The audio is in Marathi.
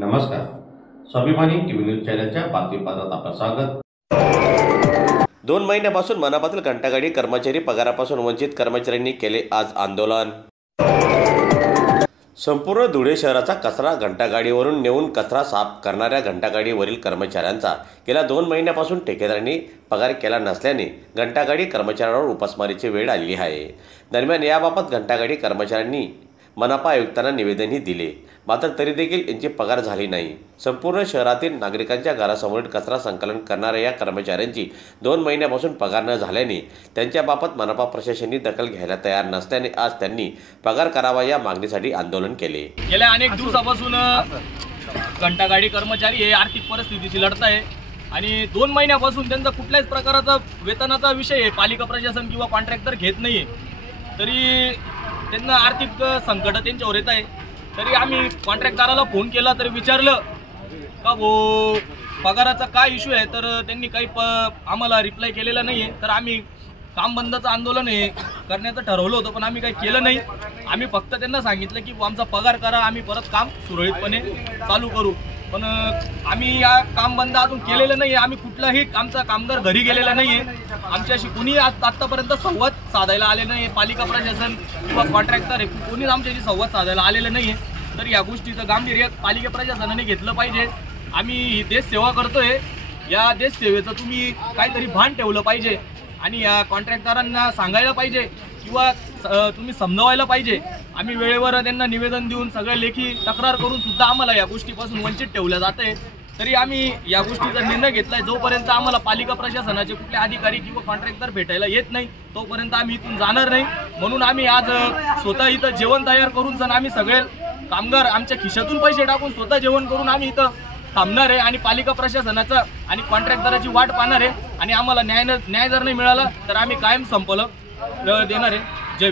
नमस्कार. स्वाभिमानी टीव्ही न्यूज चॅनलच्या बातमीपत्रात आपलं स्वागत. 2 महिन्यापासून मनापातील घंटागाडी कर्मचारी पगारापासून वंचित कर्मचाऱ्यांनी केले आज आंदोलन. संपूर्ण धुळे शहराचा कचरा घंटागाडीवरून नेऊन कचरा साफ करणाऱ्या घंटागाडीवरील कर्मचाऱ्यांचा गेल्या 2 महिन्यापासून ठेकेदारांनी पगार केला नसल्याने घंटागाडी कर्मचाऱ्यांवर उपासमारीची वेळ आली आहे. दरम्यान याबाबत घंटागाडी कर्मचाऱ्यांनी मनपा आयुक्तांना निवेदनही दिले, मात्र तरी देखील यांची पगार झाली नाही. संपूर्ण शहरातील नागरिकांच्या घरासमोरील कचरा संकलन करणाऱ्या या कर्मचाऱ्यांची 2 महिन्यापासून पगार न झाल्याने त्यांच्याबाबत मनपा प्रशासनाने दखल घ्यायला तयार नसल्याने आज त्यांनी पगार करावा या मागणीसाठी आंदोलन केले. गेल्या अनेक दिवसापासून घंटागाडी कर्मचारी हे आर्थिक परिस्थितीशी लढत आहे आणि 2 महिन्यापासून त्यांचा कुठल्याच प्रकारचा वेतनाचा विषय आहे पालिका प्रशासन किंवा कॉन्ट्रॅक्टर घेत नाहीये. तरी त्यांना आर्थिक संकट त्यांच्यावर येत आहे. तरी आम्ही कॉन्ट्रॅक्टदाराला फोन केला तरी विचारलं का वो पगाराचा काय इश्यू आहे, तर त्यांनी काही आम्हाला रिप्लाय केलेला नाही आहे. तर आम्ही काम बंदचं आंदोलन हे करण्याचं ठरवलं होतं, पण आम्ही काही केलं नाही. आम्ही फक्त त्यांना सांगितलं की आमचा पगार करा, आम्ही परत काम सुरळीतपणे चालू करू. पण आम्ही या काम बंद अजून केलेलं नाही आहे. आम्ही कुठलाही आमचा कामगार घरी गेलेला नाही आहे. आमच्याशी कुणी आत्तापर्यंत संवाद साधायला आले नाही आहे. पालिका प्रशासन किंवा कॉन्ट्रॅक्टर आहे कोणीच आमच्याशी संवाद साधायला आलेलं नाही आहे. तर या गोष्टीचं गांभीर्य पालिका प्रशासनाने घेतलं पाहिजे. आम्ही ही देश सेवा करतोय, या देश सेवेचं तुम्ही काहीतरी भान ठेवलं पाहिजे आणि या कॉन्ट्रॅक्टरांना सांगायला पाहिजे किंवा तुम्ही समजावायला पाहिजे. आम्ही वेळेवर त्यांना निवेदन देऊन सगळे लेखी तक्रार करून सुद्धा आम्हाला या गोष्टीपासून वंचित ठेवलं जाते. तरी आम्ही या गोष्टीचा निर्णय घेतलाय, जोपर्यंत आम्हाला पालिका प्रशासनाचे कुठले अधिकारी किंवा कॉन्ट्रॅक्टर भेटायला येत नाही तोपर्यंत आम्ही इथून जाणार नाही. म्हणून आम्ही आज स्वतः इथं जेवण तयार करून सण आम्ही सगळे कामगार आमच्या खिशातून पैसे टाकून स्वतः जेवण करून आम्ही इथं थांबणार आहे आणि पालिका प्रशासनाचा आणि कॉन्ट्रॅक्टराची वाट पाहणार आहे. आणि आम्हाला न्याय जर नाही मिळाला तर आम्ही कायम संपलं देणार आहे. जय